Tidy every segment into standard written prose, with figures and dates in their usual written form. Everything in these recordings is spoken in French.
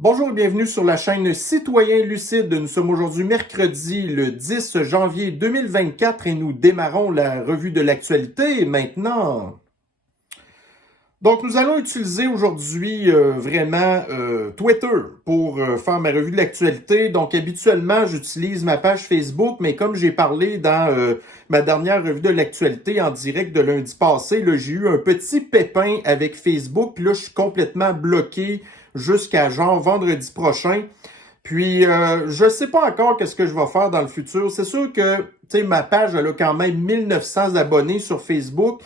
Bonjour et bienvenue sur la chaîne Citoyen Lucide. Nous sommes aujourd'hui mercredi le 10 janvier 2024 et nous démarrons la revue de l'actualité maintenant. Donc nous allons utiliser aujourd'hui vraiment Twitter pour faire ma revue de l'actualité. Donc habituellement j'utilise ma page Facebook, mais comme j'ai parlé dans ma dernière revue de l'actualité en direct de lundi passé, là, j'ai eu un petit pépin avec Facebook. Puis là je suis complètement bloqué jusqu'à genre vendredi prochain. Puis, je sais pas encore qu'est-ce que je vais faire dans le futur. C'est sûr que, tu sais, ma page, elle a quand même 1900 abonnés sur Facebook.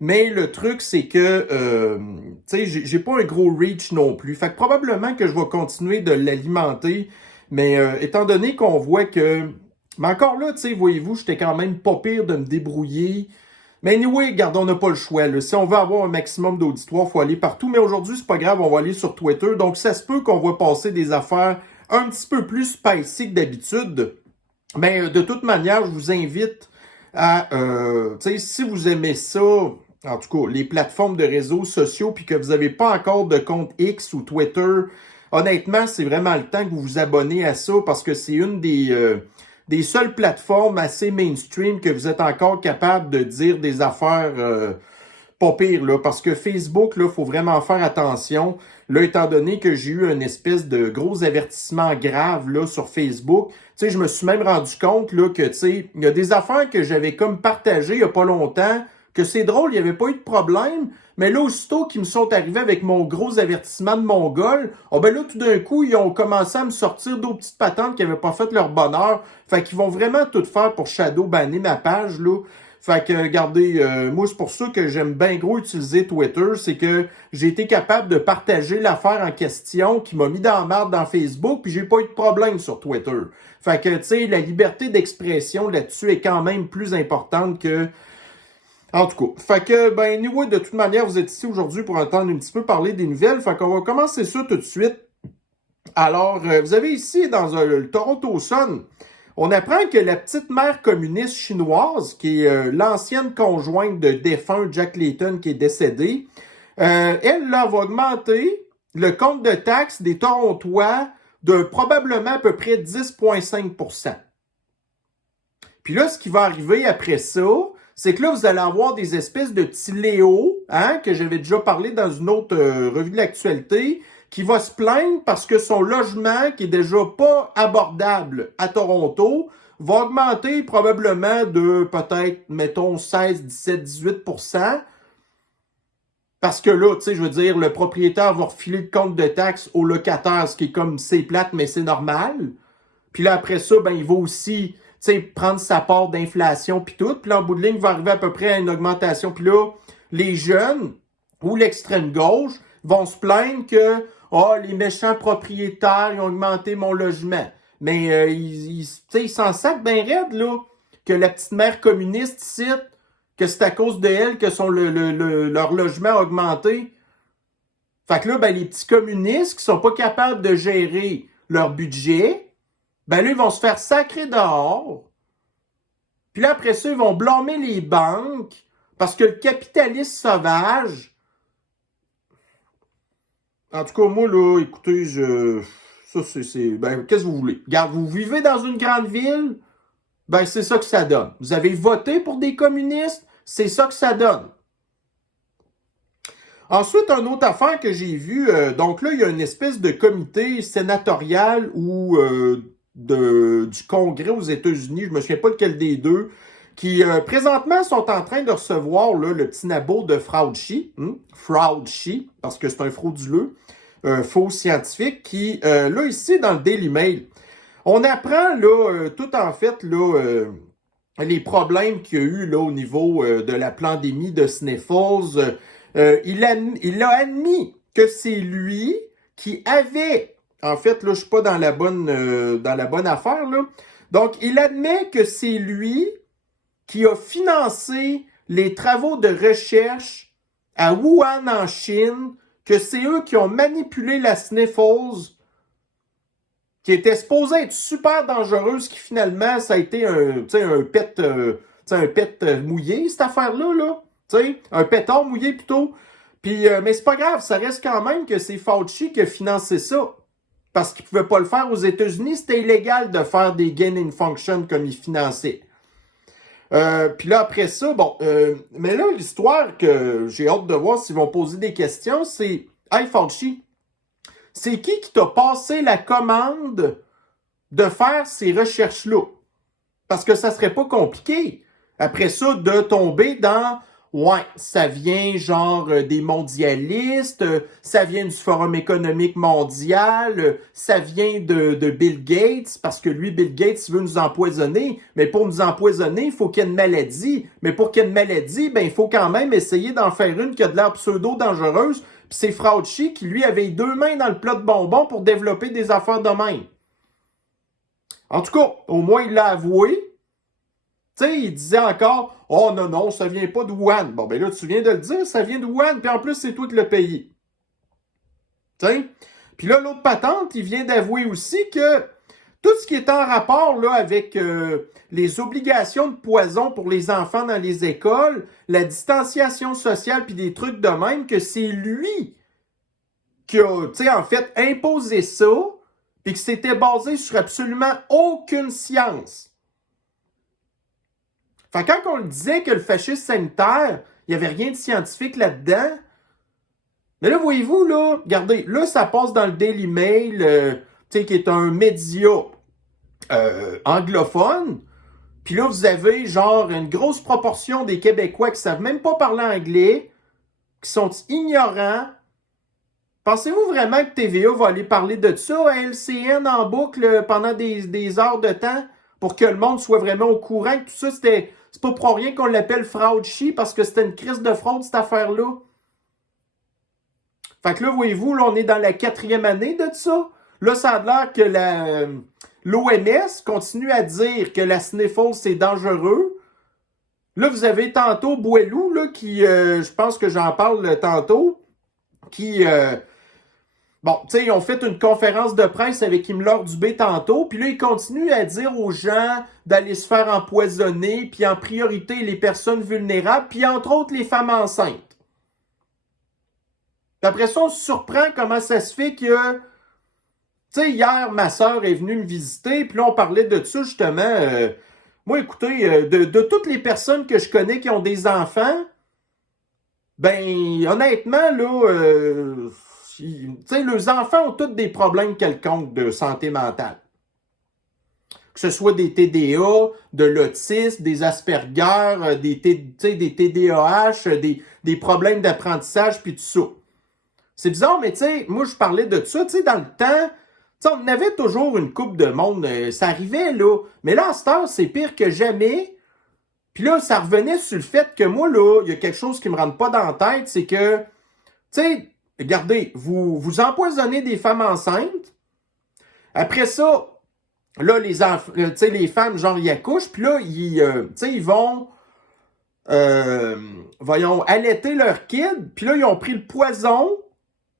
Mais le truc, c'est que, tu sais, j'ai pas un gros reach non plus. Fait que probablement que je vais continuer de l'alimenter. Mais étant donné qu'on voit que... Mais encore là, tu sais, voyez-vous, j'étais quand même pas pire de me débrouiller. Mais anyway, regarde, on n'a pas le choix, là. Si on veut avoir un maximum d'auditoire, il faut aller partout. Mais aujourd'hui, c'est pas grave, on va aller sur Twitter. Donc, ça se peut qu'on va passer des affaires un petit peu plus spicy que d'habitude. Mais de toute manière, je vous invite à, tu sais, si vous aimez ça, en tout cas, les plateformes de réseaux sociaux, puis que vous n'avez pas encore de compte X ou Twitter, honnêtement, c'est vraiment le temps que vous vous abonnez à ça parce que c'est une des seules plateformes assez mainstream que vous êtes encore capable de dire des affaires pas pire, là, parce que Facebook, là, faut vraiment faire attention. Là, étant donné que j'ai eu une espèce de gros avertissement grave, là, sur Facebook, tu sais, je me suis même rendu compte, là, que, tu sais, il y a des affaires que j'avais comme partagées il y a pas longtemps, que c'est drôle, il n'y avait pas eu de problème, mais là, aussitôt qu'ils me sont arrivés avec mon gros avertissement de Mongol, oh ben là, tout d'un coup, ils ont commencé à me sortir d'autres petites patentes qui n'avaient pas fait leur bonheur. Fait qu'ils vont vraiment tout faire pour shadow banner ma page, là. Fait que, regardez, moi, c'est pour ça que j'aime bien gros utiliser Twitter, c'est que j'ai été capable de partager l'affaire en question qui m'a mis dans la merde dans Facebook, puis j'ai pas eu de problème sur Twitter. Fait que, tu sais, la liberté d'expression là-dessus est quand même plus importante que... En tout cas, fait que, ben, anyway, de toute manière, vous êtes ici aujourd'hui pour entendre un petit peu parler des nouvelles, fait qu'on va commencer ça tout de suite. Alors, vous avez ici, dans le Toronto Sun, on apprend que la petite mère communiste chinoise, qui est l'ancienne conjointe de défunt Jack Layton qui est décédé, elle là, va augmenter le compte de taxes des Torontois de probablement à peu près 10,5%. Puis là, ce qui va arriver après ça, c'est que là, vous allez avoir des espèces de petits Léo, hein, que j'avais déjà parlé dans une autre revue de l'actualité, qui va se plaindre parce que son logement, qui est déjà pas abordable à Toronto, va augmenter probablement de peut-être, mettons, 16, 17, 18%. Parce que là, tu sais, je veux dire, le propriétaire va refiler le compte de taxes au locataire, ce qui est comme, c'est plate, mais c'est normal. Puis là, après ça, ben, il va aussi, tu sais, prendre sa part d'inflation puis tout. Puis là, en bout de ligne, il va arriver à peu près à une augmentation. Puis là, les jeunes ou l'extrême gauche vont se plaindre que oh, les méchants propriétaires ils ont augmenté mon logement. Mais ils s'en sacent bien raide, là, que la petite mère communiste cite que c'est à cause de elle que leur logement a augmenté. Fait que là, ben, les petits communistes qui sont pas capables de gérer leur budget, ben là, ils vont se faire sacrer dehors. Puis là, après ça, ils vont blâmer les banques parce que le capitalisme sauvage... En tout cas, moi, là, écoutez, ça, c'est... Ben, qu'est-ce que vous voulez? Regarde, vous vivez dans une grande ville, ben, c'est ça que ça donne. Vous avez voté pour des communistes, c'est ça que ça donne. Ensuite, une autre affaire que j'ai vue, donc là, il y a une espèce de comité sénatorial ou du Congrès aux États-Unis, je me souviens pas lequel des deux, qui présentement sont en train de recevoir là, le petit nabot de Fauci, Fauci, parce que c'est un frauduleux, faux scientifique, qui, là, ici, dans le Daily Mail, on apprend, là, tout en fait, là, les problèmes qu'il y a eu, là, au niveau de la pandémie de Sniffles. Il a admis que c'est lui qui avait, en fait, là, je suis pas dans la bonne affaire, là. Donc, il admet que c'est lui qui a financé les travaux de recherche à Wuhan, en Chine, que c'est eux qui ont manipulé la Sniffles, qui était supposée être super dangereuse, qui finalement, ça a été un pet mouillé, cette affaire-là, là. T'sais, un pétard mouillé plutôt. Puis, mais c'est pas grave, ça reste quand même que c'est Fauci qui a financé ça. parce qu'il ne pouvait pas le faire aux États-Unis. C'était illégal de faire des gain in function comme il finançait. Puis là, après ça, mais là, l'histoire que j'ai hâte de voir s'ils vont poser des questions, c'est « Hey, Fauci, c'est qui t'a passé la commande de faire ces recherches-là? » Parce que ça serait pas compliqué. Après ça, de tomber dans « Ouais, ça vient genre des mondialistes, ça vient du Forum économique mondial, ça vient de Bill Gates, parce que lui, Bill Gates, il veut nous empoisonner. Mais pour nous empoisonner, il faut qu'il y ait une maladie. Mais pour qu'il y ait une maladie, il faut quand même essayer d'en faire une qui a de l'air pseudo-dangereuse. Puis c'est Fauci qui, lui, avait 2 mains dans le plat de bonbons pour développer des affaires de même. En tout cas, au moins, il l'a avoué. Tu sais, il disait encore « Oh non, ça vient pas de Wuhan. » Bon, ben là, tu viens de le dire, ça vient de Wuhan, puis en plus, c'est toi qui l'as payé. Tu sais? Puis là, l'autre patente, il vient d'avouer aussi que tout ce qui est en rapport là, avec les obligations de poison pour les enfants dans les écoles, la distanciation sociale, puis des trucs de même, que c'est lui qui a, tu sais, en fait, imposé ça, puis que c'était basé sur absolument aucune science. Fait que quand on le disait que le fascisme sanitaire, il n'y avait rien de scientifique là-dedans, mais là, voyez-vous, là, regardez, là, ça passe dans le Daily Mail, tu sais, qui est un média anglophone, puis là, vous avez genre une grosse proportion des Québécois qui ne savent même pas parler anglais, qui sont ignorants. Pensez-vous vraiment que TVA va aller parler de ça à LCN en boucle pendant des heures de temps pour que le monde soit vraiment au courant que tout ça, c'est pas pour rien qu'on l'appelle Fauci parce que c'était une crise de fraude, cette affaire-là. Fait que là, voyez-vous, là, on est dans la 4e année de ça. Là, ça a l'air que l'OMS continue à dire que la sniffle, c'est dangereux. Là, vous avez tantôt Boileau, là, qui, je pense que j'en parle tantôt, qui... Bon, tu sais, ils ont fait une conférence de presse avec Himmler Dubé tantôt, puis là, ils continuent à dire aux gens d'aller se faire empoisonner, puis en priorité les personnes vulnérables, puis entre autres les femmes enceintes. Puis après ça, on se surprend comment ça se fait que, tu sais, hier, ma sœur est venue me visiter, puis là, on parlait de ça justement. Moi, écoutez, de toutes les personnes que je connais qui ont des enfants, ben, honnêtement, là... tu sais, les enfants ont tous des problèmes quelconques de santé mentale. Que ce soit des TDA, de l'autisme, des Asperger, des TDAH, des problèmes d'apprentissage, puis tout ça. C'est bizarre, mais tu sais, moi, je parlais de ça, tu sais, dans le temps, tu sais, on avait toujours une coupe de monde, ça arrivait, là. Mais là, à cette heure, c'est pire que jamais. Puis là, ça revenait sur le fait que moi, là, il y a quelque chose qui me rentre pas dans la tête, c'est que, tu sais, regardez, vous empoisonnez des femmes enceintes. Après ça, là, les femmes, genre, ils accouchent, puis là, ils vont, allaiter leur kid, puis là, ils ont pris le poison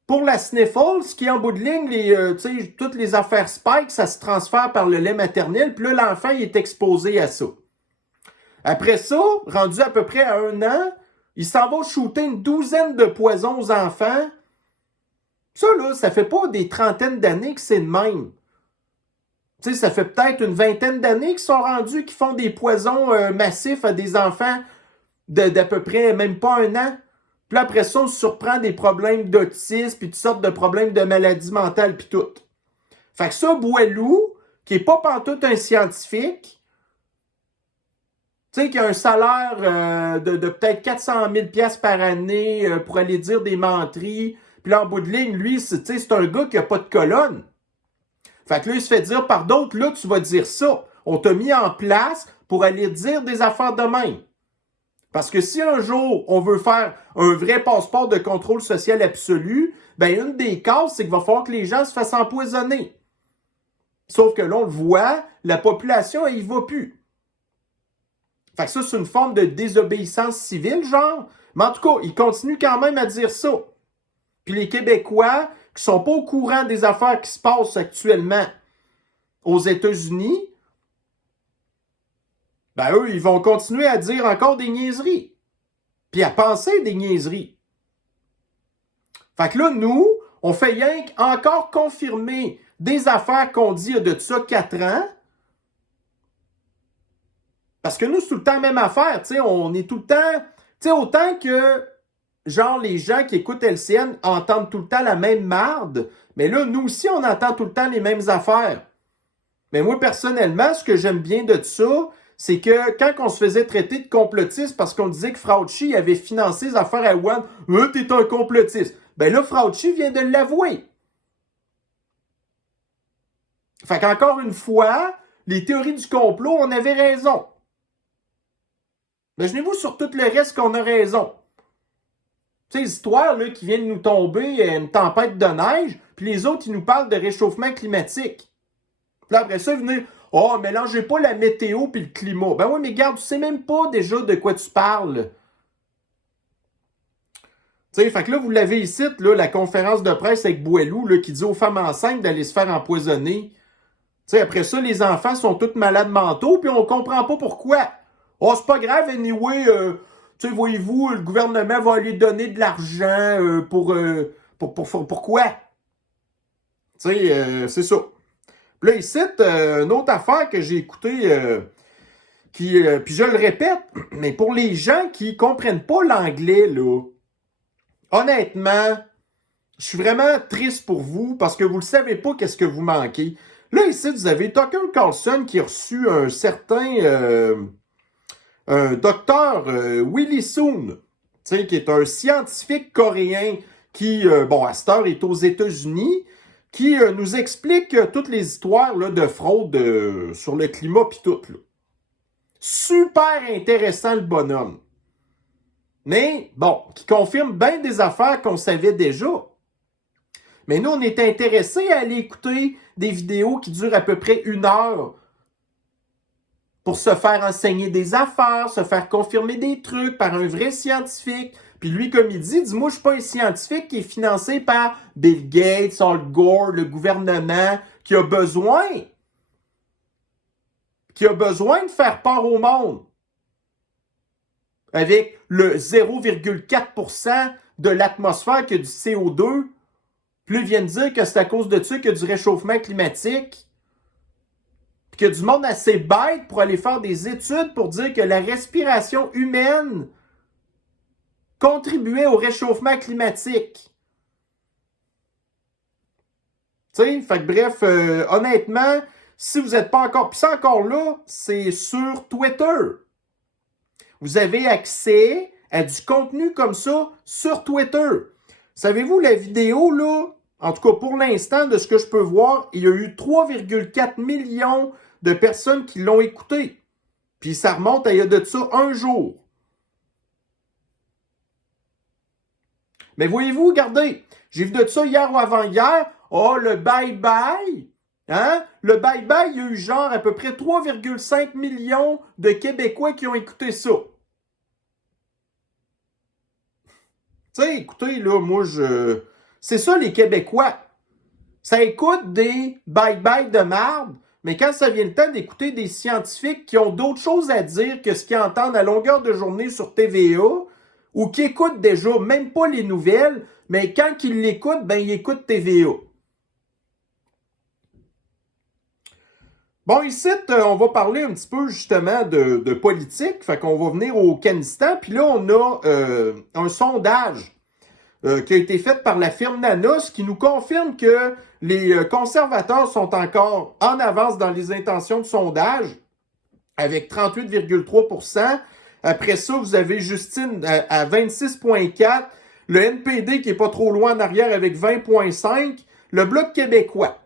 pour la sniffle, ce qui est en bout de ligne, toutes les affaires Spike, ça se transfère par le lait maternel, puis là, l'enfant, il est exposé à ça. Après ça, rendu à peu près à 1 an, il s'en va shooter une 12aine de poisons aux enfants. Ça, là, ça fait pas des trentaines d'années que c'est de même. Tu sais, ça fait peut-être une 20aine d'années qu'ils sont rendus, qui font des poisons massifs à des enfants d'à peu près même pas 1 an. Puis là, après ça, on se surprend des problèmes d'autisme, puis toutes sortes de problèmes de maladies mentales, puis tout. Fait que ça, Boileau, qui est pas pantoute un scientifique, tu sais, qui a un salaire de peut-être 400 000 $ par année pour aller dire des menteries, puis là, en bout de ligne, lui, c'est un gars qui a pas de colonne. Fait que là, il se fait dire par d'autres, là, tu vas dire ça. On t'a mis en place pour aller dire des affaires de même. Parce que si un jour, on veut faire un vrai passeport de contrôle social absolu, ben une des cases, c'est qu'il va falloir que les gens se fassent empoisonner. Sauf que là, on le voit, la population, elle y va plus. Fait que ça, c'est une forme de désobéissance civile, genre. Mais en tout cas, il continue quand même à dire ça. Puis les Québécois qui sont pas au courant des affaires qui se passent actuellement aux États-Unis, ben eux, ils vont continuer à dire encore des niaiseries. Puis à penser des niaiseries. Fait que là, nous, on fait rien qu'encore confirmer des affaires qu'on dit il y a de ça 4 ans. Parce que nous, c'est tout le temps la même affaire, tu sais, on est tout le temps, tu sais, autant que, genre, les gens qui écoutent LCN entendent tout le temps la même marde, mais là, nous aussi, on entend tout le temps les mêmes affaires. Mais moi, personnellement, ce que j'aime bien de ça, c'est que quand on se faisait traiter de complotiste parce qu'on disait que Fauci avait financé les affaires à Wuhan, « t'es un complotiste », ben là, Fauci vient de l'avouer. Fait qu'encore une fois, les théories du complot, on avait raison. Imaginez-vous sur tout le reste qu'on a raison. Tu sais, les histoires là, qui viennent nous tomber une tempête de neige, puis les autres, ils nous parlent de réchauffement climatique. Puis là, après ça, ils venez, « Oh, mélangez pas la météo puis le climat. » Ben oui, mais regarde, tu sais même pas déjà de quoi tu parles. Tu sais, fait que là, vous l'avez ici, là, la conférence de presse avec Boileau, là, qui dit aux femmes enceintes d'aller se faire empoisonner. Tu sais, après ça, les enfants sont tous malades mentaux, puis on comprend pas pourquoi. Oh, c'est pas grave, anyway, tu sais, voyez-vous, le gouvernement va aller donner de l'argent pour quoi? Tu sais, c'est ça. Puis là, ici, une autre affaire que j'ai écoutée, puis je le répète, mais pour les gens qui comprennent pas l'anglais, là, honnêtement, je suis vraiment triste pour vous parce que vous ne savez pas qu'est-ce que vous manquez. Là, ici, vous avez Tucker Carlson qui a reçu un certain un docteur Willie Soon, qui est un scientifique coréen qui, bon, à cette heure, est aux États-Unis, qui nous explique toutes les histoires là, de fraude sur le climat pis tout. Là. Super intéressant, le bonhomme. Mais, bon, qui confirme bien des affaires qu'on savait déjà. Mais nous, on est intéressés à aller écouter des vidéos qui durent à peu près 1 heure pour se faire enseigner des affaires, se faire confirmer des trucs par un vrai scientifique. Puis lui, comme il dit, moi, je suis pas un scientifique qui est financé par Bill Gates, Al Gore, le gouvernement, qui a besoin de faire part au monde. Avec le 0,4% de l'atmosphère qui a du CO2. Puis là, ils viennent dire que c'est à cause de ça qu'il y a du réchauffement climatique. Puis qu'il y a du monde assez bête pour aller faire des études pour dire que la respiration humaine contribuait au réchauffement climatique. Tu sais, fait que bref, honnêtement, si vous n'êtes pas encore... Puis ça encore là, c'est sur Twitter. Vous avez accès à du contenu comme ça sur Twitter. Savez-vous, la vidéo, là, en tout cas pour l'instant, de ce que je peux voir, il y a eu 3,4 millions de personnes qui l'ont écouté. Puis ça remonte à il y a de ça 1 jour. Mais voyez-vous, regardez, j'ai vu de ça hier ou avant-hier. Oh, le bye-bye. Hein? Le bye-bye, il y a eu genre à peu près 3,5 millions de Québécois qui ont écouté ça. Tu sais, écoutez, là, moi, c'est ça, les Québécois. Ça écoute des bye-bye de marde, mais quand ça vient le temps d'écouter des scientifiques qui ont d'autres choses à dire que ce qu'ils entendent à longueur de journée sur TVA, ou qui écoutent déjà même pas les nouvelles, mais quand ils l'écoutent, ben ils écoutent TVA. Bon, ici, on va parler un petit peu justement de politique. Fait qu'on va venir au Kanistan. Puis là, on a un sondage qui a été fait par la firme Nanos qui nous confirme que les conservateurs sont encore en avance dans les intentions de sondage avec 38,3%. Après ça, vous avez Justine à 26,4%. Le NPD qui est pas trop loin en arrière avec 20,5%. Le Bloc québécois.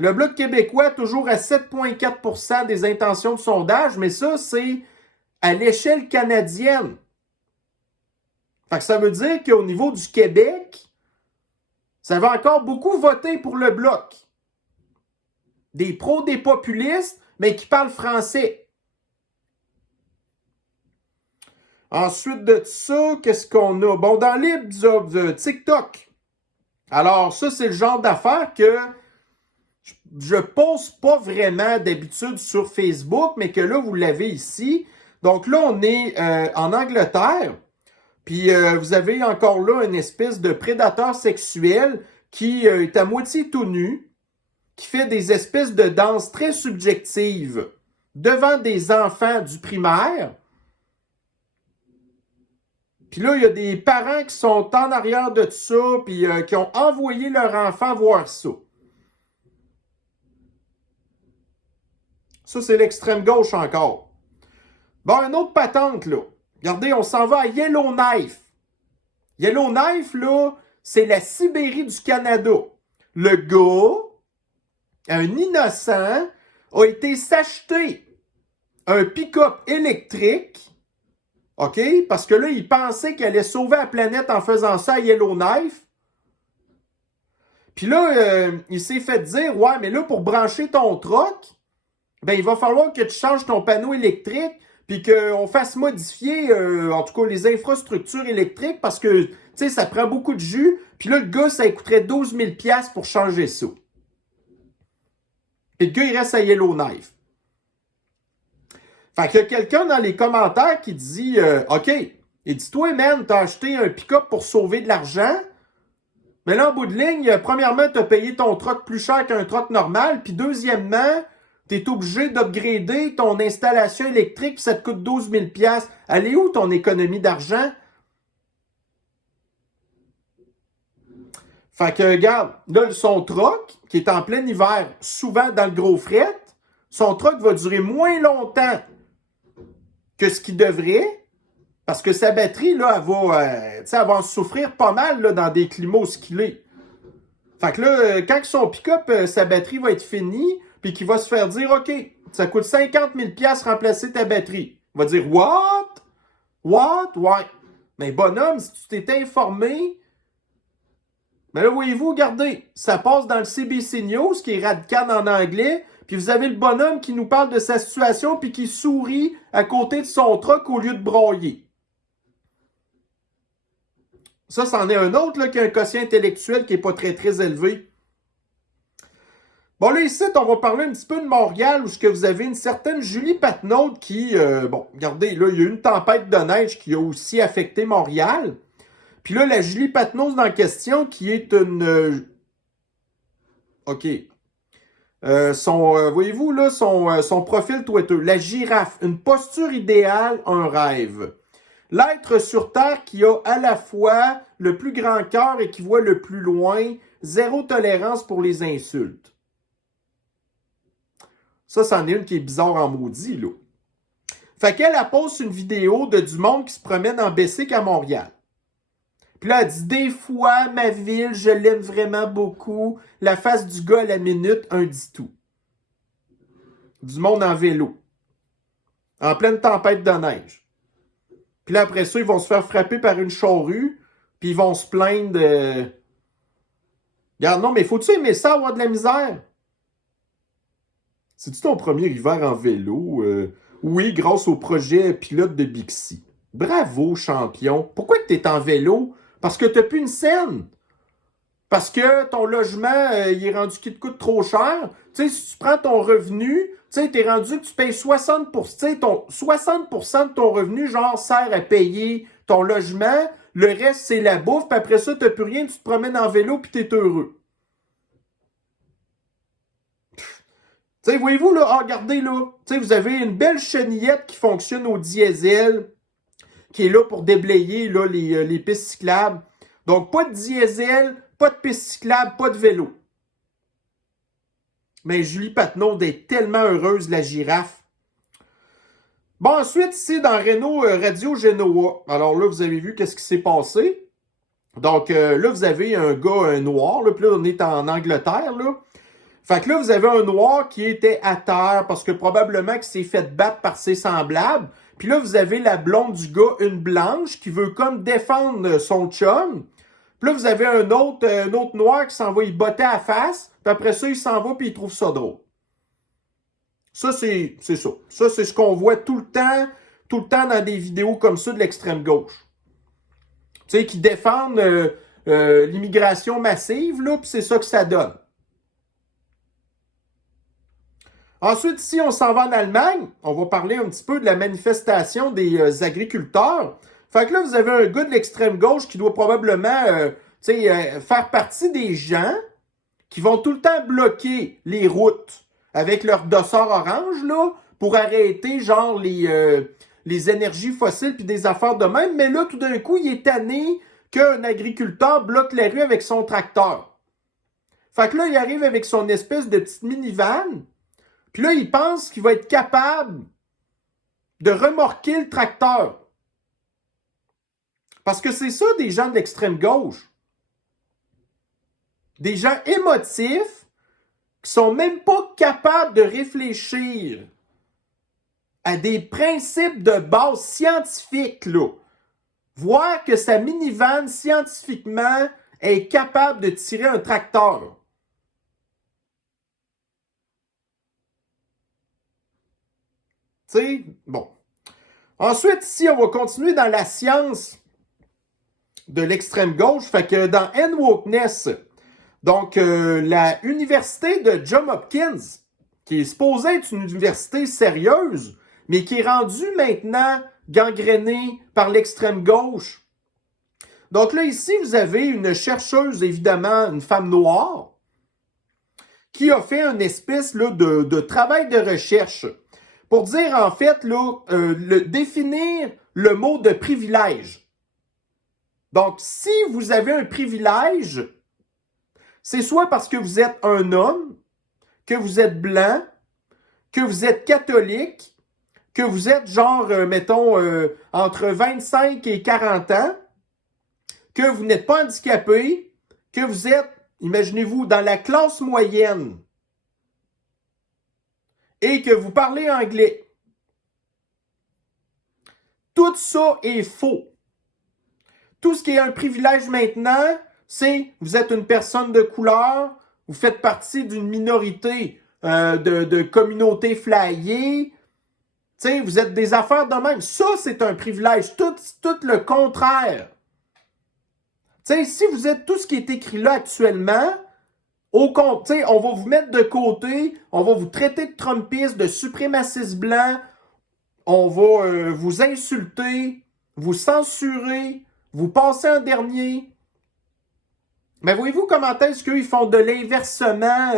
Le Bloc québécois, toujours à 7,4% des intentions de sondage, mais ça, c'est à l'échelle canadienne. Fait que ça veut dire qu'au niveau du Québec, ça va encore beaucoup voter pour le Bloc. Des pros, des populistes, mais qui parlent français. Ensuite de ça, qu'est-ce qu'on a? Bon, dans les TikTok. Alors, ça, c'est le genre d'affaires que je pose pas vraiment d'habitude sur Facebook, mais que là, vous l'avez ici. Donc là, on est en Angleterre. Puis vous avez encore là une espèce de prédateur sexuel qui est à moitié tout nu. qui fait des espèces de danses très subjectives devant des enfants du primaire. Puis là, il y a des parents qui sont en arrière de ça, puis qui ont envoyé leur enfant voir ça. Ça, c'est l'extrême gauche encore. Bon, une autre patente, là. Regardez, on s'en va à Yellowknife. Yellowknife, là, c'est la Sibérie du Canada. Le gars, un innocent, a été s'acheter un pick-up électrique, OK? Parce que là, il pensait qu'il allait sauver la planète en faisant ça à Yellowknife. Puis là, il s'est fait dire, ouais, mais là, pour brancher ton truck, ben, il va falloir que tu changes ton panneau électrique, puis qu'on fasse modifier, en tout cas, les infrastructures électriques, parce que, tu sais, ça prend beaucoup de jus. Puis là, le gars, ça coûterait 12 000 $ pour changer ça. Puis le gars, il reste à Yellowknife. Fait qu'il y a quelqu'un dans les commentaires qui dit, OK, il dit, toi, man, t'as acheté un pick-up pour sauver de l'argent, mais là, en bout de ligne, premièrement, t'as payé ton truck plus cher qu'un truck normal, puis deuxièmement, t'es obligé d'upgrader ton installation électrique, puis ça te coûte 12 000 $. Elle est où ton économie d'argent? Fait que, regarde, là, son truck, qui est en plein hiver, souvent dans le gros fret, son truck va durer moins longtemps que ce qu'il devrait, parce que sa batterie, là, elle va en souffrir pas mal là, dans des climats où qu'il est. Fait que là, quand son pick-up, sa batterie va être finie, puis qu'il va se faire dire, OK, ça coûte 50 000 $ remplacer ta batterie. Il va dire, what? What? Ouais. Mais bonhomme, si tu t'es informé, mais là, voyez-vous, regardez, ça passe dans le CBC News, qui est radical en anglais, puis vous avez le bonhomme qui nous parle de sa situation, puis qui sourit à côté de son truck au lieu de broyer. Ça, c'en est un autre là, qui a un quotient intellectuel qui n'est pas très, très élevé. Bon, là, ici, on va parler un petit peu de Montréal, où ce que vous avez une certaine Julie Patnaud qui, bon, regardez, là, il y a eu une tempête de neige qui a aussi affecté Montréal. Puis là, la Julie Patnaud en question, qui est une... OK. Voyez-vous, là, son profil Twitter. La girafe, une posture idéale, un rêve. L'être sur Terre qui a à la fois le plus grand cœur et qui voit le plus loin, zéro tolérance pour les insultes. Ça, c'en est une qui est bizarre en maudit, là. Fait qu'elle pose une vidéo de du monde qui se promène en bicycle à Montréal. Puis là, elle dit, des fois, ma ville, je l'aime vraiment beaucoup. La face du gars à la minute, un dit tout. Du monde en vélo. En pleine tempête de neige. Puis là, après ça, ils vont se faire frapper par une charrue, puis ils vont se plaindre de... Regarde, non, mais faut-tu aimer ça, avoir de la misère? C'est-tu ton premier hiver en vélo? Oui, grâce au projet pilote de Bixi. Bravo, champion. Pourquoi tu es en vélo? Parce que tu n'as plus une scène. Parce que ton logement, il est rendu qui te coûte trop cher. Tu sais, si tu prends ton revenu, tu sais, t'es rendu que tu payes 60%, 60% de ton revenu, genre, sert à payer ton logement. Le reste, c'est la bouffe. Puis après ça, t'as plus rien, tu te promènes en vélo, puis t'es heureux. Tu sais, voyez-vous, là, regardez, là. Tu sais, vous avez une belle chenillette qui fonctionne au diesel, qui est là pour déblayer, là, les pistes cyclables. Donc, pas de diesel, pas de piste cyclable, pas de vélo. Mais Julie Patnaud est tellement heureuse, la girafe. Bon, ensuite, ici, dans Renault Radio Genoa. Alors là, vous avez vu qu'est-ce qui s'est passé. Donc, là, vous avez un gars, un noir. Là, puis là, on est en Angleterre, là. Fait que là, vous avez un noir qui était à terre parce que probablement qu'il s'est fait battre par ses semblables. Puis là, vous avez la blonde du gars, une blanche, qui veut comme défendre son chum. Puis là, vous avez un autre noir qui s'en va y botter à la face. Puis après ça, il s'en va puis il trouve ça drôle. Ça, c'est ça. Ça, c'est ce qu'on voit tout le temps dans des vidéos comme ça de l'extrême gauche. Tu sais, qui défendent l'immigration massive, là, puis c'est ça que ça donne. Ensuite, ici, on s'en va en Allemagne. On va parler un petit peu de la manifestation des agriculteurs. Fait que là, vous avez un gars de l'extrême gauche qui doit probablement faire partie des gens qui vont tout le temps bloquer les routes avec leur dossard orange, là, pour arrêter, genre, les énergies fossiles puis des affaires de même. Mais là, tout d'un coup, il est tanné qu'un agriculteur bloque la rue avec son tracteur. Fait que là, il arrive avec son espèce de petite minivan, puis là, il pense qu'il va être capable de remorquer le tracteur. Parce que c'est ça des gens de l'extrême gauche. Des gens émotifs qui sont même pas capables de réfléchir à des principes de base scientifiques, là. Voir que sa minivan, scientifiquement, est capable de tirer un tracteur. Tu sais, bon. Ensuite, ici, on va continuer dans la science de l'extrême gauche. Fait que dans N-Wokeness, donc la université de Johns Hopkins, qui est supposée être une université sérieuse, mais qui est rendue maintenant gangrénée par l'extrême gauche. Donc là, ici, vous avez une chercheuse, évidemment, une femme noire, qui a fait une espèce là, de travail de recherche pour dire, en fait, là, définir le mot de privilège. Donc, si vous avez un privilège, c'est soit parce que vous êtes un homme, que vous êtes blanc, que vous êtes catholique, que vous êtes genre, mettons, entre 25 et 40 ans, que vous n'êtes pas handicapé, que vous êtes, imaginez-vous, dans la classe moyenne et que vous parlez anglais. Tout ça est faux. Tout ce qui est un privilège maintenant, c'est vous êtes une personne de couleur, vous faites partie d'une minorité de communauté flyée, t'sais, vous êtes des affaires de même. Ça, c'est un privilège. Tout le contraire. T'sais, si vous êtes tout ce qui est écrit là actuellement, on va vous mettre de côté, on va vous traiter de Trumpiste, de suprémaciste blanc, on va vous insulter, vous censurer, vous passer en dernier. Mais voyez-vous comment est-ce qu'ils font de l'inversement,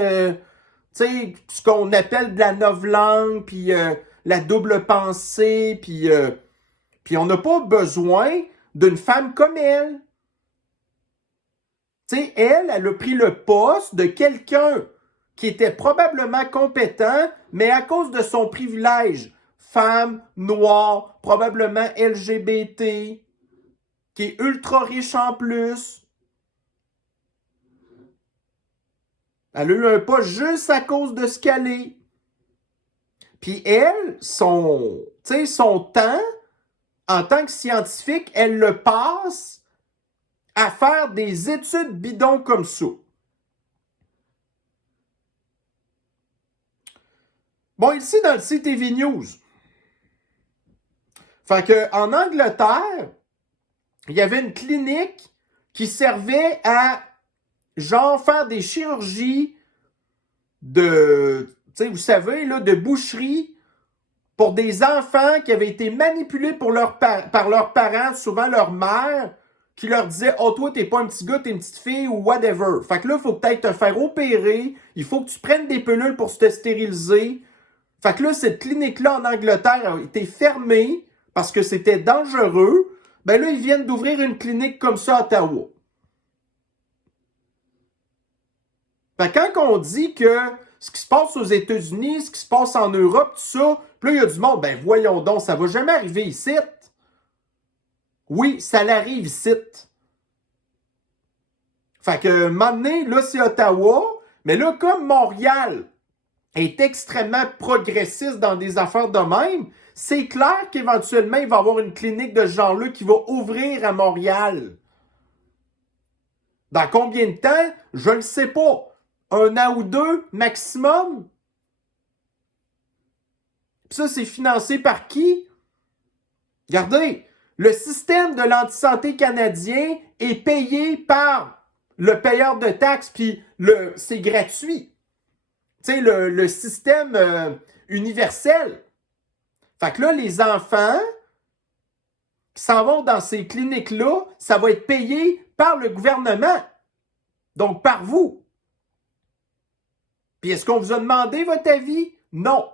ce qu'on appelle de la novlangue, puis la double pensée, puis on n'a pas besoin d'une femme comme elle. T'sais, elle a pris le poste de quelqu'un qui était probablement compétent, mais à cause de son privilège, femme, noire, probablement LGBT, qui est ultra riche en plus. Elle a eu un poste juste à cause de ce qu'elle est. Puis elle, son temps, en tant que scientifique, elle le passe à faire des études bidons comme ça. Bon, ici, dans le CTV News. Fait que, en Angleterre, il y avait une clinique qui servait à, genre, faire des chirurgies vous savez, là, de boucherie pour des enfants qui avaient été manipulés par leurs parents, souvent leur mère, qui leur disait « Oh, toi, t'es pas un petit gars, t'es une petite fille ou whatever. » Fait que là, il faut peut-être te faire opérer, il faut que tu prennes des pilules pour te stériliser. Fait que là, cette clinique-là en Angleterre a été fermée parce que c'était dangereux. Ben là, ils viennent d'ouvrir une clinique comme ça à Ottawa. Fait que quand on dit que ce qui se passe aux États-Unis, ce qui se passe en Europe, tout ça, puis là, il y a du monde, ben voyons donc, ça va jamais arriver ici. Oui, ça l'arrive ici. Fait que, maintenant, là, c'est Ottawa, mais là, comme Montréal est extrêmement progressiste dans des affaires de même, c'est clair qu'éventuellement, il va y avoir une clinique de ce genre-là qui va ouvrir à Montréal. Dans combien de temps? Je ne sais pas. 1 an ou 2 maximum? Puis ça, c'est financé par qui? Regardez, le système de l'antisanté canadien est payé par le payeur de taxes, puis c'est gratuit. Tu sais, le système universel. Fait que là, les enfants qui s'en vont dans ces cliniques-là, ça va être payé par le gouvernement. Donc, par vous. Puis est-ce qu'on vous a demandé votre avis? Non.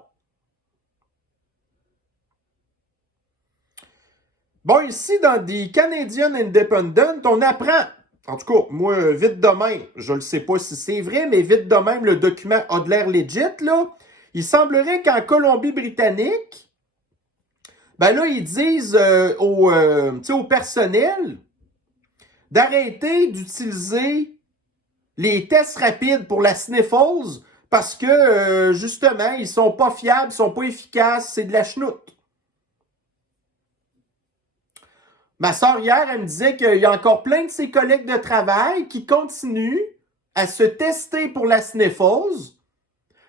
Bon, ici, dans The Canadian Independent, on apprend, en tout cas, moi, vite de même, je ne sais pas si c'est vrai, mais vite de même, le document a de l'air legit, là. Il semblerait qu'en Colombie-Britannique, ben là, ils disent au personnel d'arrêter d'utiliser les tests rapides pour la sniffles parce que, justement, ils sont pas fiables, ils sont pas efficaces, c'est de la chenoute. Ma soeur, hier, elle me disait qu'il y a encore plein de ses collègues de travail qui continuent à se tester pour la sniffles.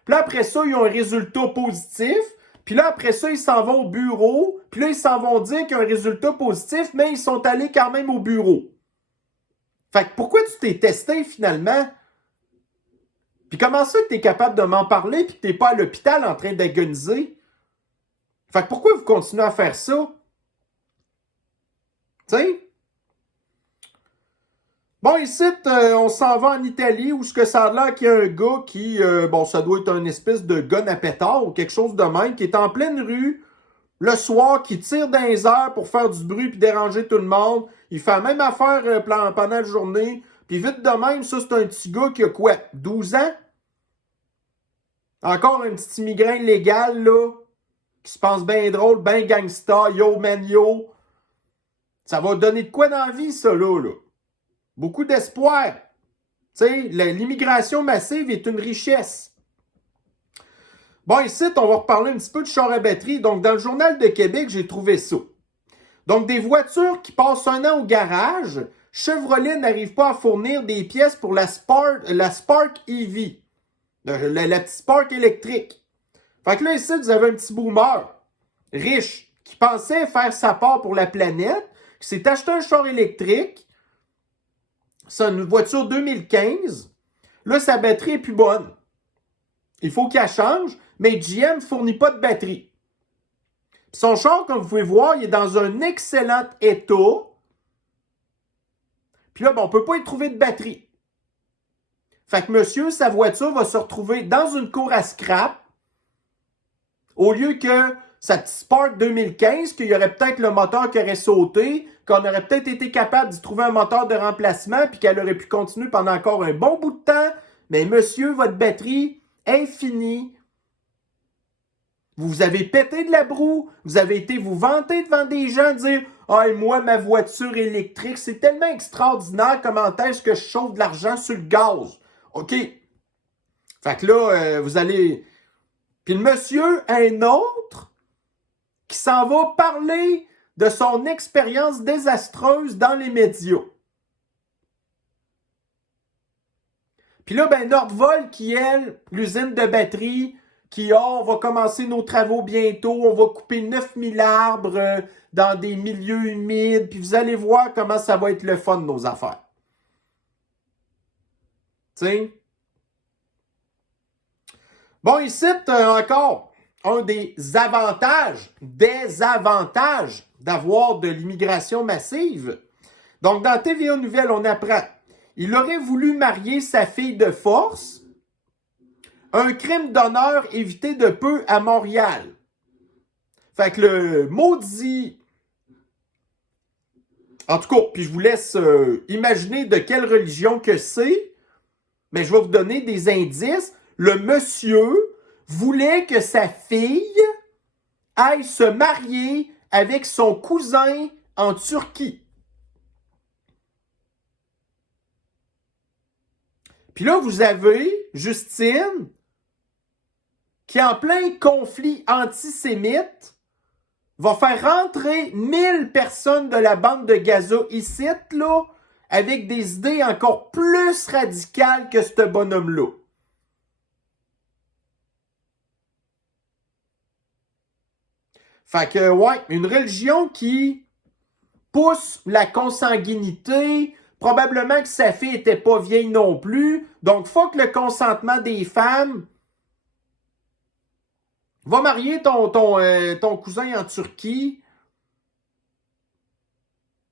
Puis là, après ça, ils ont un résultat positif. Puis là, après ça, ils s'en vont au bureau. Puis là, ils s'en vont dire qu'il y a un résultat positif, mais ils sont allés quand même au bureau. Fait que pourquoi tu t'es testé finalement? Puis comment ça que tu es capable de m'en parler puis que tu n'es pas à l'hôpital en train d'agoniser? Fait que pourquoi vous continuez à faire ça? Tu sais? Bon, ici, on s'en va en Italie où ce que ça a l'air qu'il y a un gars qui, bon, ça doit être une espèce de gun à pétard ou quelque chose de même, qui est en pleine rue le soir, qui tire dans les airs pour faire du bruit puis déranger tout le monde. Il fait la même affaire pendant la journée. Puis vite de même, ça, c'est un petit gars qui a quoi, 12 ans? Encore un petit immigrant illégal, là, qui se pense bien drôle, bien gangsta, yo man yo. Ça va donner de quoi dans la vie, ça, là. Beaucoup d'espoir. Tu sais, l'immigration massive est une richesse. Bon, ici, on va reparler un petit peu de char à batterie. Donc, dans le Journal de Québec, j'ai trouvé ça. Donc, des voitures qui passent un an au garage, Chevrolet n'arrive pas à fournir des pièces pour la Spark EV, la petite Spark électrique. Fait que là, ici, vous avez un petit boomer riche qui pensait faire sa part pour la planète, qui s'est acheté un char électrique. C'est une voiture 2015. Là, sa batterie est plus bonne. Il faut qu'elle change, mais GM ne fournit pas de batterie. Son char, comme vous pouvez voir, il est dans un excellent état. Puis là, bon, on ne peut pas y trouver de batterie. Fait que monsieur, sa voiture va se retrouver dans une cour à scrap, au lieu que sa petite Spark 2015, qu'il y aurait peut-être le moteur qui aurait sauté, qu'on aurait peut-être été capable d'y trouver un moteur de remplacement, puis qu'elle aurait pu continuer pendant encore un bon bout de temps. Mais monsieur, votre batterie est finie. Vous avez pété de la broue, vous avez été vous vanter devant des gens, dire « Ah, moi, ma voiture électrique, c'est tellement extraordinaire comment est-ce que je chauffe de l'argent sur le gaz. » OK. Fait que là, vous allez... Puis le monsieur, un autre, qui s'en va parler de son expérience désastreuse dans les médias. Puis là, ben Nordvolt, qui est l'usine de batterie, qui, on va commencer nos travaux bientôt, on va couper 9000 arbres dans des milieux humides, puis vous allez voir comment ça va être le fun, nos affaires. Tu sais? Bon, ici, encore, un des désavantages d'avoir de l'immigration massive. Donc, dans TVA Nouvelles, on apprend, il aurait voulu marier sa fille de force, un crime d'honneur évité de peu à Montréal. Fait que le maudit... En tout cas, puis je vous laisse imaginer de quelle religion que c'est, mais je vais vous donner des indices. Le monsieur voulait que sa fille aille se marier avec son cousin en Turquie. Puis là, vous avez Justine, qui en plein conflit antisémite, va faire rentrer 1000 personnes de la bande de Gaza ici, là, avec des idées encore plus radicales que ce bonhomme-là. Fait que, ouais, une religion qui pousse la consanguinité, probablement que sa fille était pas vieille non plus, donc fuck le consentement des femmes. Va marier ton cousin en Turquie.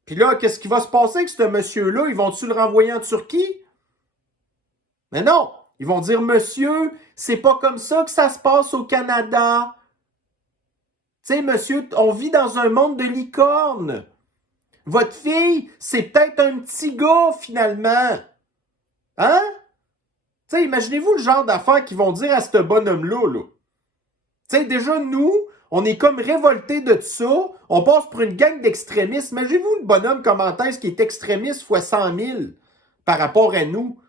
Puis là, qu'est-ce qui va se passer avec ce monsieur-là? Ils vont-tu le renvoyer en Turquie? Mais non! Ils vont dire, monsieur, c'est pas comme ça que ça se passe au Canada. Tu sais, monsieur, on vit dans un monde de licorne. Votre fille, c'est peut-être un petit gars, finalement. Hein? Tu sais, imaginez-vous le genre d'affaires qu'ils vont dire à ce bonhomme-là, là. Tu sais, déjà, nous, on est comme révoltés de ça. On passe pour une gang d'extrémistes. Imaginez-vous le bonhomme commentaire qui est extrémiste fois 100 000 par rapport à nous.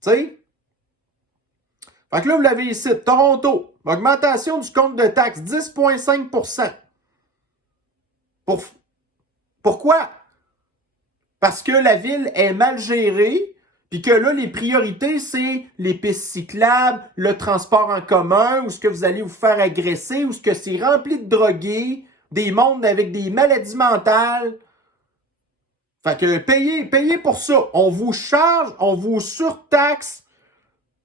Tu sais? Fait que là, vous l'avez ici. Toronto, augmentation du compte de taxes, 10,5 %. Pourquoi? Parce que la ville est mal gérée, puis que là, les priorités, c'est les pistes cyclables, le transport en commun, où ce que vous allez vous faire agresser, où ce que c'est rempli de drogués, des mondes avec des maladies mentales. Fait que payez pour ça. On vous charge, on vous surtaxe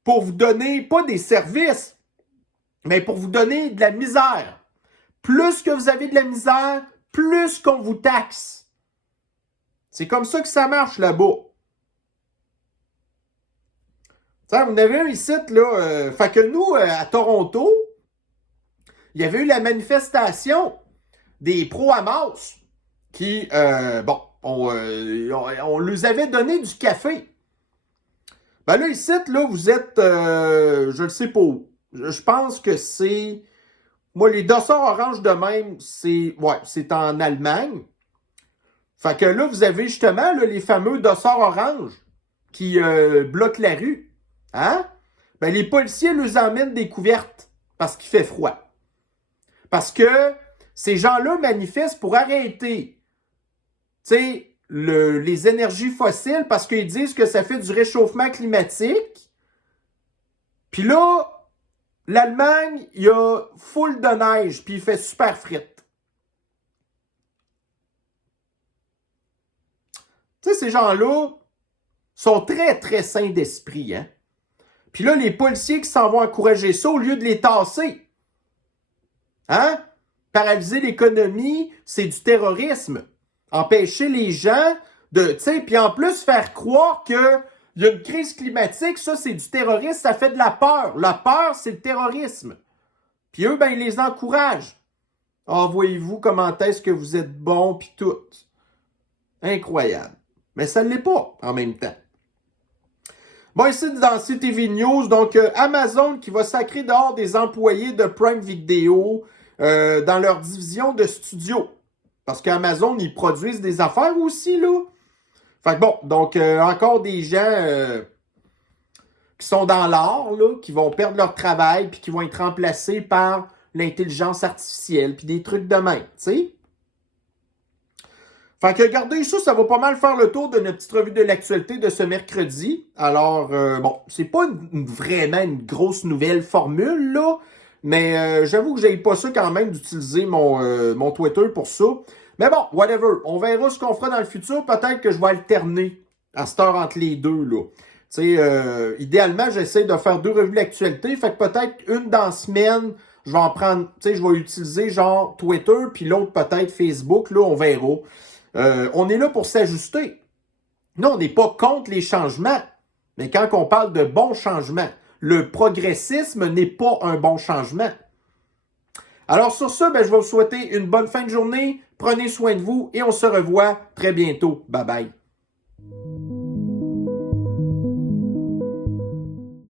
pour vous donner, pas des services, mais pour vous donner de la misère. Plus que vous avez de la misère, plus qu'on vous taxe. C'est comme ça que ça marche là-bas. T'sais, vous en avez un ici, là. Fait que nous, à Toronto, il y avait eu la manifestation des pro-Hamas qui, on leur avait donné du café. Ben là, ici, là, vous êtes, je ne sais pas où. Je pense que c'est... Moi, les dossards orange de même, c'est en Allemagne. Fait que là, vous avez justement là, les fameux dossards orange qui bloquent la rue. Hein? Ben, les policiers les emmènent des couvertes parce qu'il fait froid. Parce que ces gens-là manifestent pour arrêter, tu sais, les énergies fossiles parce qu'ils disent que ça fait du réchauffement climatique. Puis là, l'Allemagne, il y a full de neige, puis il fait super frette. Tu sais, ces gens-là sont très, très sains d'esprit, hein? Puis là, les policiers qui s'en vont encourager ça, au lieu de les tasser, hein? Paralyser l'économie, c'est du terrorisme. Empêcher les gens de, tu sais, puis en plus faire croire que il y a une crise climatique, ça, c'est du terrorisme, ça fait de la peur. La peur, c'est le terrorisme. Puis eux, ben, ils les encouragent. Ah, voyez-vous comment est-ce que vous êtes bons, puis tout. Incroyable. Mais ça ne l'est pas, en même temps. Bon, ici, dans CTV News, donc Amazon qui va sacrer dehors des employés de Prime Video dans leur division de studio. Parce qu'Amazon, ils produisent des affaires aussi, là. Fait que bon, donc encore des gens qui sont dans l'art, là, qui vont perdre leur travail, puis qui vont être remplacés par l'intelligence artificielle, puis des trucs de même, tu sais. Fait que regardez ça va pas mal faire le tour de notre petite revue de l'actualité de ce mercredi. Alors, bon, c'est pas vraiment une grosse nouvelle formule, là, mais j'avoue que j'aille pas ça quand même d'utiliser mon Twitter pour ça. Mais bon, whatever. On verra ce qu'on fera dans le futur. Peut-être que je vais alterner à cette heure entre les deux, là. Tu sais, idéalement, j'essaie de faire 2 revues d'actualité. Fait que peut-être une dans la semaine, je vais en prendre, tu sais, je vais utiliser genre Twitter, puis l'autre peut-être Facebook, là, on verra. On est là pour s'ajuster. Nous, on n'est pas contre les changements. Mais quand on parle de bons changements, le progressisme n'est pas un bon changement. Alors sur ça, ben, je vais vous souhaiter une bonne fin de journée. Prenez soin de vous et on se revoit très bientôt. Bye bye.